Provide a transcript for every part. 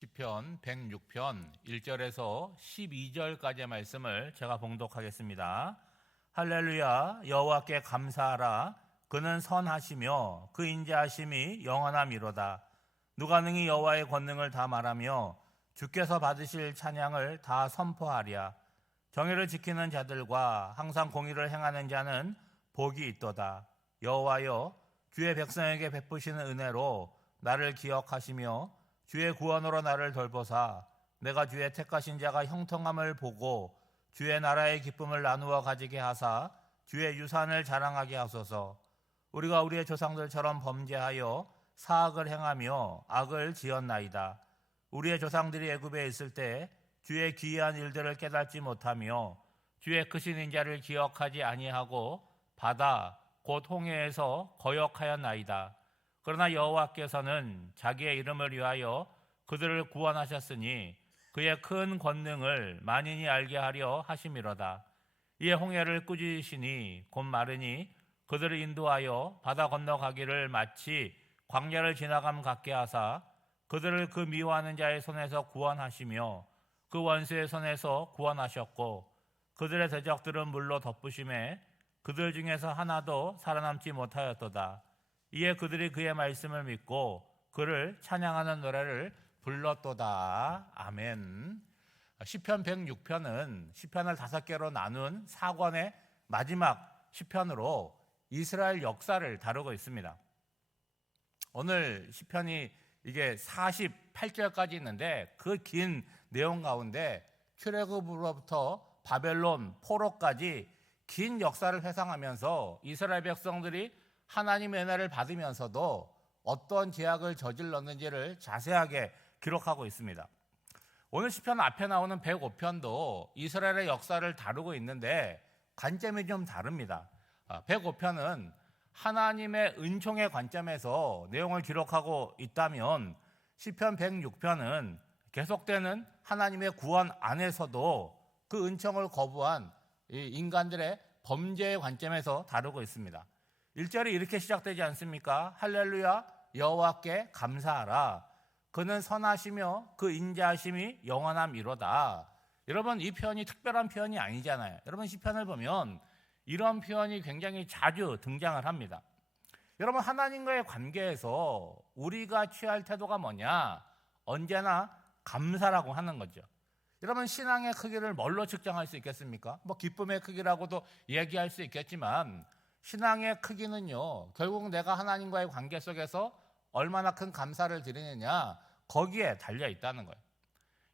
시편 106편 1절에서 12절까지의 말씀을 제가 봉독하겠습니다. 할렐루야, 여호와께 감사하라. 그는 선하시며 그 인자하심이 영원함이로다. 누가 능히 여호와의 권능을 다 말하며 주께서 받으실 찬양을 다 선포하랴. 정의를 지키는 자들과 항상 공의를 행하는 자는 복이 있도다. 여호와여, 주의 백성에게 베푸시는 은혜로 나를 기억하시며 주의 구원으로 나를 돌보사 내가 주의 택하신 자가 형통함을 보고 주의 나라의 기쁨을 나누어 가지게 하사 주의 유산을 자랑하게 하소서. 우리가 우리의 조상들처럼 범죄하여 사악을 행하며 악을 지었나이다. 우리의 조상들이 애굽에 있을 때 주의 기이한 일들을 깨닫지 못하며 주의 크신 인자를 기억하지 아니하고 바다 곧 홍해에서 거역하였나이다. 그러나 여호와께서는 자기의 이름을 위하여 그들을 구원하셨으니 그의 큰 권능을 만인이 알게 하려 하심이로다. 이에 홍해를 꾸짖으시니 곧 마르니 그들을 인도하여 바다 건너가기를 마치 광야를 지나감 같게 하사 그들을 그 미워하는 자의 손에서 구원하시며 그 원수의 손에서 구원하셨고 그들의 대적들은 물로 덮으심에 그들 중에서 하나도 살아남지 못하였도다. 이에 그들이 그의 말씀을 믿고 그를 찬양하는 노래를 불렀도다. 아멘. 시편 106편은 시편을 5개로 나눈 4권의 마지막 시편으로 이스라엘 역사를 다루고 있습니다. 오늘 시편이 이게 48절까지 있는데 그 긴 내용 가운데 출애굽으로부터 바벨론 포로까지 긴 역사를 회상하면서 이스라엘 백성들이 하나님의 은혜를 받으면서도 어떤 죄악을 저질렀는지를 자세하게 기록하고 있습니다. 오늘 시편 앞에 나오는 105편도 이스라엘의 역사를 다루고 있는데 관점이 좀 다릅니다. 105편은 하나님의 은총의 관점에서 내용을 기록하고 있다면 시편 106편은 계속되는 하나님의 구원 안에서도 그 은총을 거부한 인간들의 범죄의 관점에서 다루고 있습니다. 1절이 이렇게 시작되지 않습니까? 할렐루야, 여호와께 감사하라. 그는 선하시며 그 인자하심이 영원함이로다. 여러분, 이 표현이 특별한 표현이 아니잖아요. 여러분, 시편을 보면 이런 표현이 굉장히 자주 등장을 합니다. 여러분, 하나님과의 관계에서 우리가 취할 태도가 뭐냐? 언제나 감사라고 하는 거죠. 여러분, 신앙의 크기를 뭘로 측정할 수 있겠습니까? 기쁨의 크기라고도 얘기할 수 있겠지만 신앙의 크기는요, 결국 내가 하나님과의 관계 속에서 얼마나 큰 감사를 드리느냐, 거기에 달려 있다는 거예요.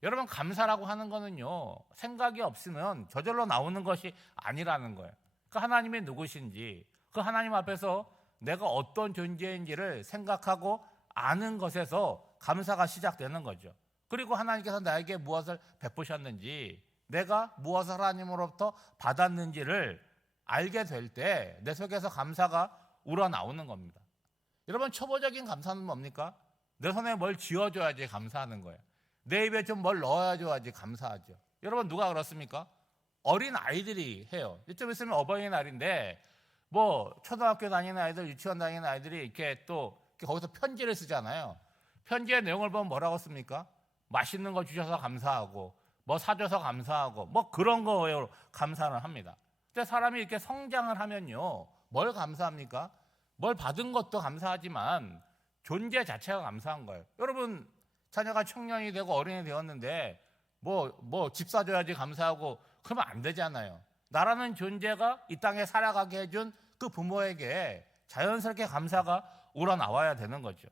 여러분, 감사라고 하는 거는요, 생각이 없으면 저절로 나오는 것이 아니라는 거예요. 그 하나님이 누구신지, 그 하나님 앞에서 내가 어떤 존재인지를 생각하고 아는 것에서 감사가 시작되는 거죠. 그리고 하나님께서 나에게 무엇을 베푸셨는지, 내가 무엇을 하나님으로부터 받았는지를 알게 될 때 내 속에서 감사가 우러나오는 겁니다. 여러분, 초보적인 감사는 뭡니까? 내 손에 뭘 쥐어줘야지 감사하는 거예요. 내 입에 좀 뭘 넣어줘야지 감사하죠. 여러분, 누가 그렇습니까? 어린 아이들이 해요. 좀 있으면 어버이날인데 초등학교 다니는 아이들, 유치원 다니는 아이들이 이렇게 또 거기서 편지를 쓰잖아요. 편지의 내용을 보면 뭐라고 씁니까? 맛있는 거 주셔서 감사하고 사줘서 감사하고 그런 거에 감사를 합니다. 근데 사람이 이렇게 성장을 하면요, 뭘 감사합니까? 뭘 받은 것도 감사하지만 존재 자체가 감사한 거예요. 여러분, 자녀가 청년이 되고 어른이 되었는데 집 사줘야지 감사하고 그러면 안 되잖아요. 나라는 존재가 이 땅에 살아가게 해준 그 부모에게 자연스럽게 감사가 우러나와야 되는 거죠.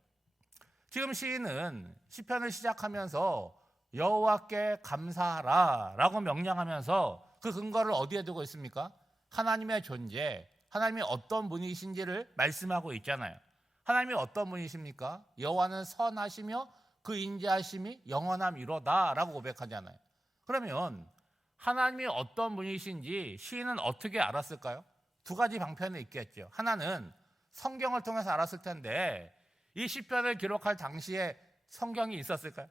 지금 시인은 시편을 시작하면서 여호와께 감사하라 라고 명령하면서 그 근거를 어디에 두고 있습니까? 하나님의 존재, 하나님이 어떤 분이신지를 말씀하고 있잖아요. 하나님이 어떤 분이십니까? 여호와는 선하시며 그 인자하심이 영원함이로다 라고 고백하잖아요. 그러면 하나님이 어떤 분이신지 시인은 어떻게 알았을까요? 2가지 방편이 있겠죠. 하나는 성경을 통해서 알았을 텐데 이 시편을 기록할 당시에 성경이 있었을까요?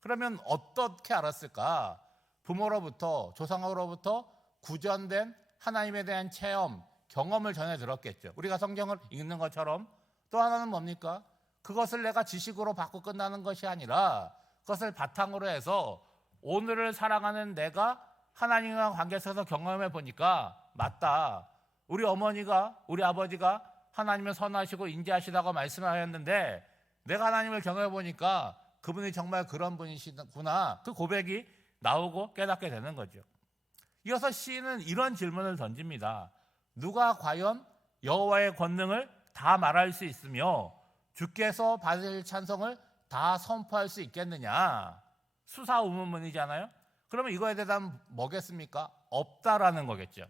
그러면 어떻게 알았을까? 부모로부터, 조상으로부터 구전된 하나님에 대한 체험, 경험을 전해 들었겠죠. 우리가 성경을 읽는 것처럼. 또 하나는 뭡니까? 그것을 내가 지식으로 받고 끝나는 것이 아니라 그것을 바탕으로 해서 오늘을 살아가는 내가 하나님과 관계 속에서 경험해 보니까 맞다. 우리 어머니가, 우리 아버지가 하나님을 선하시고 인자하시다고 말씀하셨는데 내가 하나님을 경험해 보니까 그분이 정말 그런 분이시구나. 그 고백이 나오고 깨닫게 되는 거죠. 이어서 시인은 이런 질문을 던집니다. 누가 과연 여호와의 권능을 다 말할 수 있으며 주께서 받으실 찬송을 다 선포할 수 있겠느냐? 수사우문문이잖아요. 그러면 이거에 대한 뭐겠습니까? 없다라는 거겠죠.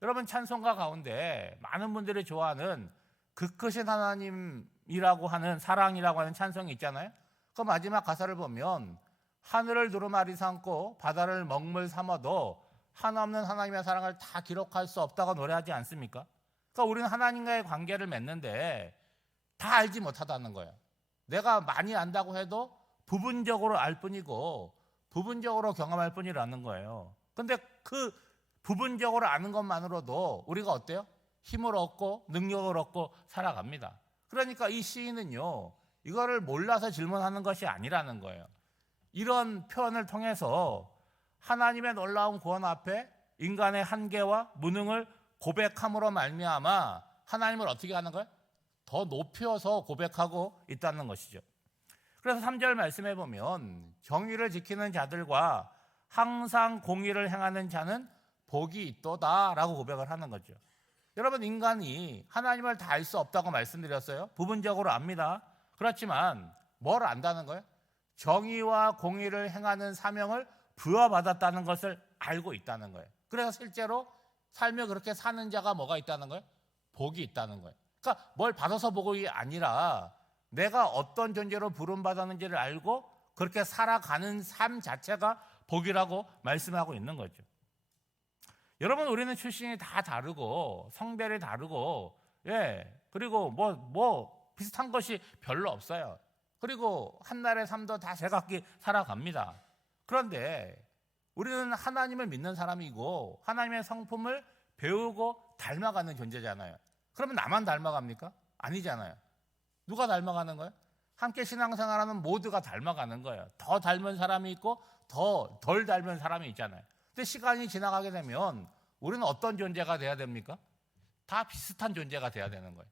여러분, 찬송가 가운데 많은 분들이 좋아하는 그 크신 하나님이라고 하는, 사랑이라고 하는 찬송이 있잖아요. 그 마지막 가사를 보면 하늘을 두루마리 삼고 바다를 먹물 삼아도 하나없는 하나님의 사랑을 다 기록할 수 없다고 노래하지 않습니까? 그러니까 우리는 하나님과의 관계를 맺는데 다 알지 못하다는 거예요. 내가 많이 안다고 해도 부분적으로 알 뿐이고 부분적으로 경험할 뿐이라는 거예요. 그런데 그 부분적으로 아는 것만으로도 우리가 어때요? 힘을 얻고 능력을 얻고 살아갑니다. 그러니까 이 시인은요, 이거를 몰라서 질문하는 것이 아니라는 거예요. 이런 표현을 통해서 하나님의 놀라운 구원 앞에 인간의 한계와 무능을 고백함으로 말미암아 하나님을 어떻게 하는 거예요? 더 높여서 고백하고 있다는 것이죠. 그래서 3절 말씀해 보면 정의를 지키는 자들과 항상 공의를 행하는 자는 복이 있도다라고 고백을 하는 거죠. 여러분, 인간이 하나님을 다 알 수 없다고 말씀드렸어요. 부분적으로 압니다. 그렇지만 뭘 안다는 거예요? 정의와 공의를 행하는 사명을 부여받았다는 것을 알고 있다는 거예요. 그래서 실제로 삶에 그렇게 사는 자가 뭐가 있다는 거예요? 복이 있다는 거예요. 그러니까 뭘 받아서 복이 아니라 내가 어떤 존재로 부름받았는지를 알고 그렇게 살아가는 삶 자체가 복이라고 말씀하고 있는 거죠. 여러분, 우리는 출신이 다 다르고 성별이 다르고 그리고 뭐 비슷한 것이 별로 없어요. 그리고 한나라의 삶도 다 제각기 살아갑니다. 그런데 우리는 하나님을 믿는 사람이고 하나님의 성품을 배우고 닮아가는 존재잖아요. 그러면 나만 닮아갑니까? 아니잖아요. 누가 닮아가는 거예요? 함께 신앙생활하는 모두가 닮아가는 거예요. 더 닮은 사람이 있고 더 덜 닮은 사람이 있잖아요. 근데 시간이 지나가게 되면 우리는 어떤 존재가 돼야 됩니까? 다 비슷한 존재가 돼야 되는 거예요.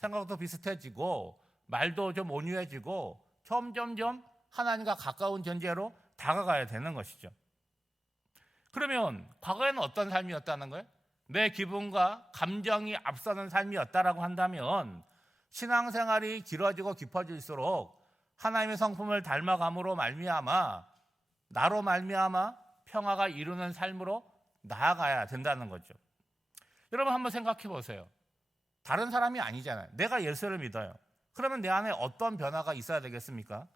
생각도 비슷해지고 말도 좀 온유해지고 점점점 하나님과 가까운 존재로 다가가야 되는 것이죠. 그러면 과거에는 어떤 삶이었다는 거예요? 내 기분과 감정이 앞서는 삶이었다라고 한다면 신앙생활이 길어지고 깊어질수록 하나님의 성품을 닮아감으로 말미암아 나로 말미암아 평화가 이루는 삶으로 나아가야 된다는 거죠. 여러분, 한번 생각해 보세요. 다른 사람이 아니잖아요. 내가 예수를 믿어요. 그러면 내 안에 어떤 변화가 있어야 되겠습니까?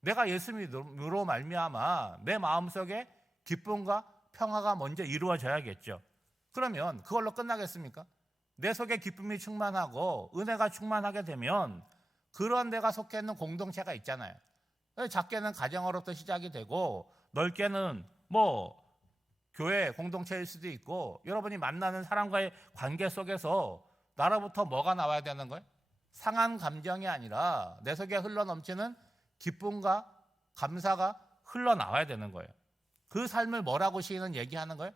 내가 예수 믿음으로 말미암아 내 마음속에 기쁨과 평화가 먼저 이루어져야겠죠. 그러면 그걸로 끝나겠습니까? 내 속에 기쁨이 충만하고 은혜가 충만하게 되면 그런 내가 속해 있는 공동체가 있잖아요. 작게는 가정으로부터 시작이 되고 넓게는 교회 공동체일 수도 있고 여러분이 만나는 사람과의 관계 속에서 나로부터 뭐가 나와야 되는 거예요? 상한 감정이 아니라 내 속에 흘러넘치는 기쁨과 감사가 흘러나와야 되는 거예요. 그 삶을 뭐라고 시인은 얘기하는 거예요?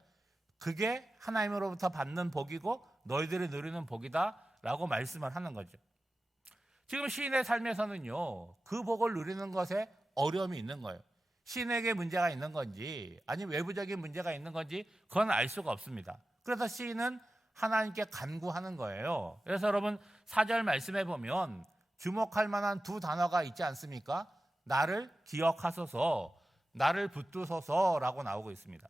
그게 하나님으로부터 받는 복이고 너희들이 누리는 복이다 라고 말씀을 하는 거죠. 지금 시인의 삶에서는요, 그 복을 누리는 것에 어려움이 있는 거예요. 시인에게 문제가 있는 건지 아니면 외부적인 문제가 있는 건지 그건 알 수가 없습니다. 그래서 시인은 하나님께 간구하는 거예요. 그래서 여러분 4절 말씀해 보면 주목할 만한 두 단어가 있지 않습니까? 나를 기억하소서, 나를 붙드소서라고 나오고 있습니다.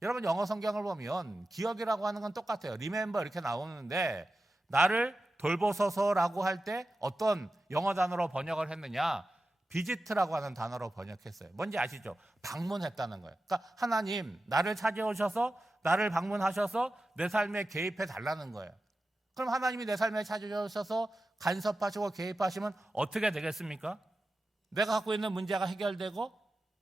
여러분, 영어 성경을 보면 기억이라고 하는 건 똑같아요. remember 이렇게 나오는데 나를 돌보소서라고 할 때 어떤 영어 단어로 번역을 했느냐? visit라고 하는 단어로 번역했어요. 뭔지 아시죠? 방문했다는 거예요. 그러니까 하나님, 나를 찾아오셔서 나를 방문하셔서 내 삶에 개입해 달라는 거예요. 그럼 하나님이 내 삶에 찾아오셔서 간섭하시고 개입하시면 어떻게 되겠습니까? 내가 갖고 있는 문제가 해결되고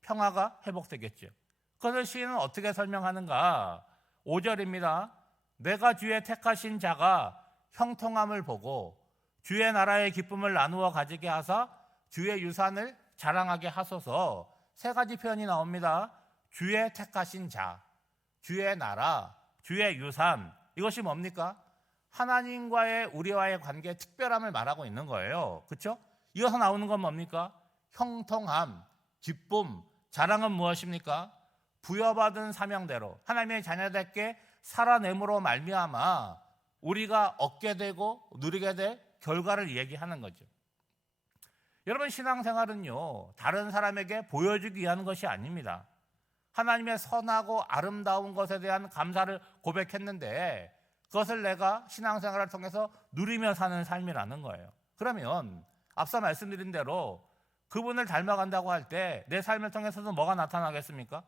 평화가 회복되겠죠. 그것을 시인은 어떻게 설명하는가? 5절입니다. 내가 주의 택하신 자가 형통함을 보고 주의 나라의 기쁨을 나누어 가지게 하사 주의 유산을 자랑하게 하소서. 세 가지 표현이 나옵니다. 주의 택하신 자, 주의 나라, 주의 유산. 이것이 뭡니까? 하나님과의 우리와의 관계의 특별함을 말하고 있는 거예요. 그렇죠? 이어서 나오는 건 뭡니까? 형통함, 기쁨, 자랑은 무엇입니까? 부여받은 사명대로 하나님의 자녀답게 살아냄으로 말미암아 우리가 얻게 되고 누리게 될 결과를 얘기하는 거죠. 여러분, 신앙생활은요, 다른 사람에게 보여주기 위한 것이 아닙니다. 하나님의 선하고 아름다운 것에 대한 감사를 고백했는데 그것을 내가 신앙생활을 통해서 누리며 사는 삶이라는 거예요. 그러면 앞서 말씀드린 대로 그분을 닮아간다고 할 때 내 삶을 통해서도 뭐가 나타나겠습니까?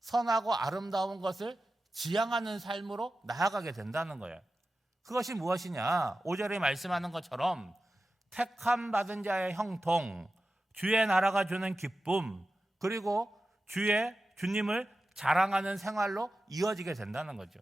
선하고 아름다운 것을 지향하는 삶으로 나아가게 된다는 거예요. 그것이 무엇이냐? 5절에 말씀하는 것처럼 택함 받은 자의 형통, 주의 나라가 주는 기쁨, 그리고 주님을 자랑하는 생활로 이어지게 된다는 거죠.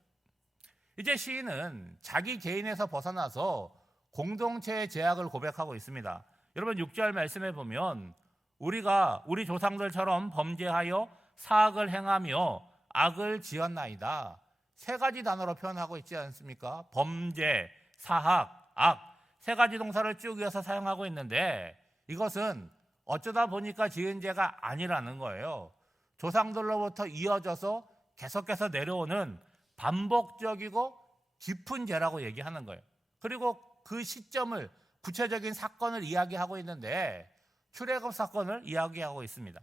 이제 시인은 자기 개인에서 벗어나서 공동체의 제약을 고백하고 있습니다. 여러분, 6절 말씀에 보면 우리가 우리 조상들처럼 범죄하여 사악을 행하며 악을 지었나이다. 세 가지 단어로 표현하고 있지 않습니까? 범죄, 사악, 악. 세 가지 동사를 쭉 이어서 사용하고 있는데 이것은 어쩌다 보니까 지은 죄가 아니라는 거예요. 조상들로부터 이어져서 계속해서 내려오는 반복적이고 깊은 죄라고 얘기하는 거예요. 그리고 그 시점을 구체적인 사건을 이야기하고 있는데 출애굽 사건을 이야기하고 있습니다.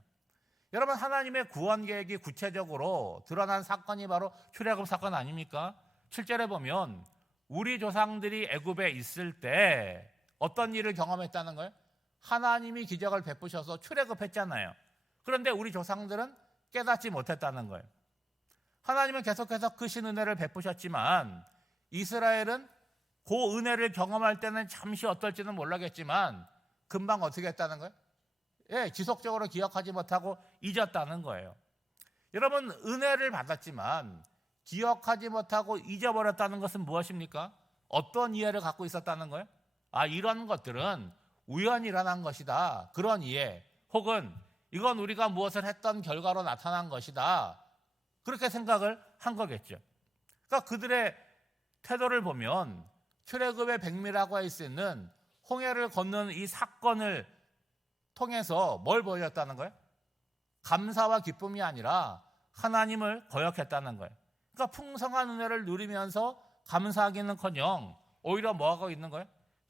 여러분, 하나님의 구원 계획이 구체적으로 드러난 사건이 바로 출애굽 사건 아닙니까? 7절에 보면 우리 조상들이 애굽에 있을 때 어떤 일을 경험했다는 거예요? 하나님이 기적을 베푸셔서 출애굽했잖아요. 그런데 우리 조상들은 깨닫지 못했다는 거예요. 하나님은 계속해서 크신 은혜를 베푸셨지만 이스라엘은 그 은혜를 경험할 때는 잠시 어떨지는 몰라겠지만 금방 어떻게 했다는 거예요? 예, 지속적으로 기억하지 못하고 잊었다는 거예요. 여러분, 은혜를 받았지만 기억하지 못하고 잊어버렸다는 것은 무엇입니까? 어떤 이해를 갖고 있었다는 거예요? 이런 것들은 우연히 일어난 것이다. 그런 이해, 혹은 이건 우리가 무엇을 했던 결과로 나타난 것이다. 그렇게 생각을 한 거겠죠. 그러니까 그들의 태도를 보면 출애굽의 백미라고 할 수 있는 홍해를 건너는 이 사건을 통해서 뭘 보였다는 거예요? 감사와 기쁨이 아니라 하나님을 거역했다는 거예요. 그러니까 풍성한 은혜를 누리면서 감사하기는커녕 오히려 뭐하고 있는 거예요?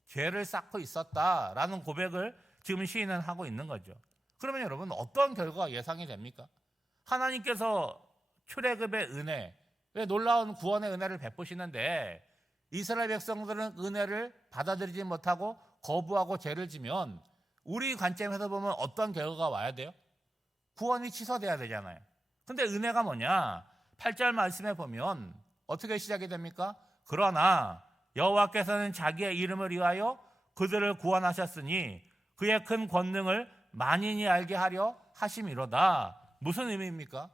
죄를 쌓고 있었다라는 고백을 지금 시인은 하고 있는 거죠. 그러면 여러분, 어떤 결과가 예상이 됩니까? 하나님께서 출애굽의 은혜, 왜 놀라운 구원의 은혜를 베푸시는데 이스라엘 백성들은 은혜를 받아들이지 못하고 거부하고 죄를 지면 우리 관점에서 보면 어떤 결과가 와야 돼요? 구원이 취소돼야 되잖아요. 근데 은혜가 뭐냐? 8절 말씀에 보면 어떻게 시작이 됩니까? 그러나 여호와께서는 자기의 이름을 위하여 그들을 구원하셨으니 그의 큰 권능을 만인이 알게 하려 하심이로다. 무슨 의미입니까?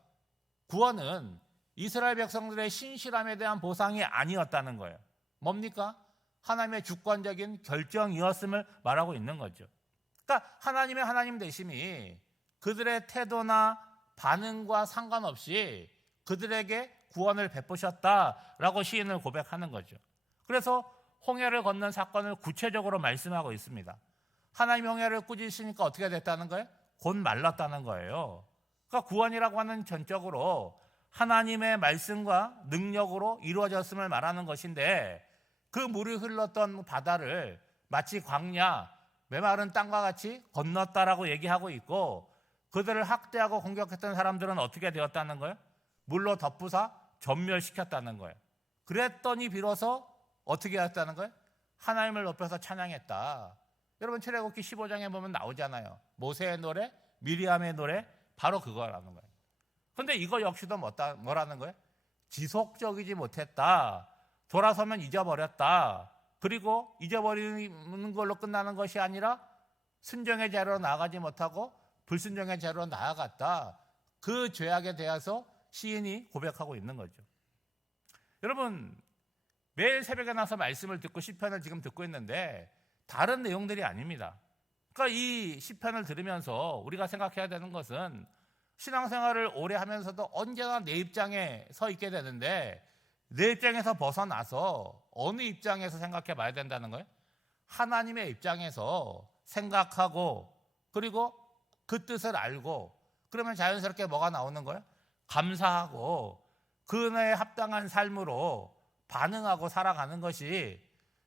구원은 이스라엘 백성들의 신실함에 대한 보상이 아니었다는 거예요. 뭡니까? 하나님의 주권적인 결정이었음을 말하고 있는 거죠. 그러니까 하나님의 하나님 되심이 그들의 태도나 반응과 상관없이 그들에게 구원을 베푸셨다라고 시인을 고백하는 거죠. 그래서 홍해를 건넌 사건을 구체적으로 말씀하고 있습니다. 하나님 홍해를 꾸짖으시니까 어떻게 됐다는 거예요? 곧 말랐다는 거예요. 그러니까 구원이라고 하는 전적으로 하나님의 말씀과 능력으로 이루어졌음을 말하는 것인데 그 물이 흘렀던 바다를 마치 광야, 메마른 땅과 같이 건넜다라고 얘기하고 있고 그들을 학대하고 공격했던 사람들은 어떻게 되었다는 거예요? 물로 덮부사 전멸시켰다는 거예요. 그랬더니 비로소 어떻게 했다는 거예요? 하나님을 높여서 찬양했다. 여러분, 출애굽기 15장에 보면 나오잖아요. 모세의 노래, 미리암의 노래, 바로 그거라는 거예요. 그런데 이거 역시도 뭐라는 거예요? 지속적이지 못했다. 돌아서면 잊어버렸다. 그리고 잊어버리는 걸로 끝나는 것이 아니라 순종의 자리로 나아가지 못하고 불순종의 자리로 나아갔다. 그 죄악에 대해서 시인이 고백하고 있는 거죠. 여러분, 매일 새벽에 나서 말씀을 듣고 시편을 지금 듣고 있는데 다른 내용들이 아닙니다. 그러니까 이 시편을 들으면서 우리가 생각해야 되는 것은 신앙생활을 오래 하면서도 언제나 내 입장에 서 있게 되는데 내 입장에서 벗어나서 어느 입장에서 생각해 봐야 된다는 거예요? 하나님의 입장에서 생각하고 그리고 그 뜻을 알고 그러면 자연스럽게 뭐가 나오는 거예요? 감사하고 그 은혜에 합당한 삶으로 반응하고 살아가는 것이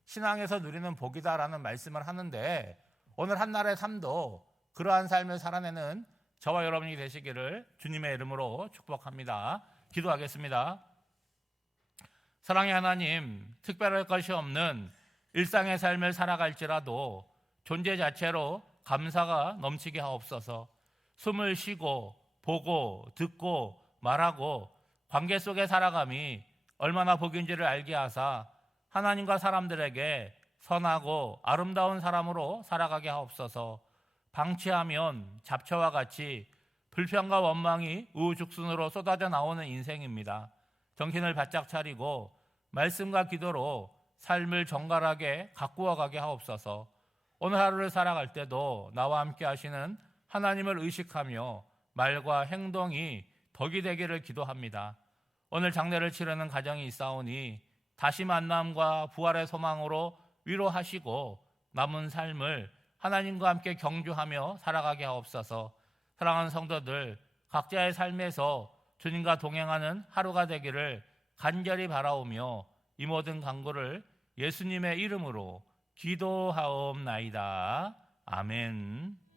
신앙에서 누리는 복이다라는 말씀을 하는데 오늘 한날의 삶도 그러한 삶을 살아내는 저와 여러분이 되시기를 주님의 이름으로 축복합니다. 기도하겠습니다. 사랑의 하나님, 특별할 것이 없는 일상의 삶을 살아갈지라도 존재 자체로 감사가 넘치게 하옵소서. 숨을 쉬고 보고 듣고 말하고 관계 속에 살아감이 얼마나 복인지를 알게 하사 하나님과 사람들에게 선하고 아름다운 사람으로 살아가게 하옵소서. 방치하면 잡초와 같이 불평과 원망이 우후죽순으로 쏟아져 나오는 인생입니다. 정신을 바짝 차리고 말씀과 기도로 삶을 정갈하게 가꾸어 가게 하옵소서. 오늘 하루를 살아갈 때도 나와 함께 하시는 하나님을 의식하며 말과 행동이 덕이 되기를 기도합니다. 오늘 장례를 치르는 가정이 있사오니 다시 만남과 부활의 소망으로 위로하시고 남은 삶을 하나님과 함께 경주하며 살아가게 하옵소서. 사랑하는 성도들, 각자의 삶에서 주님과 동행하는 하루가 되기를 간절히 바라오며 이 모든 간구를 예수님의 이름으로 기도하옵나이다. 아멘.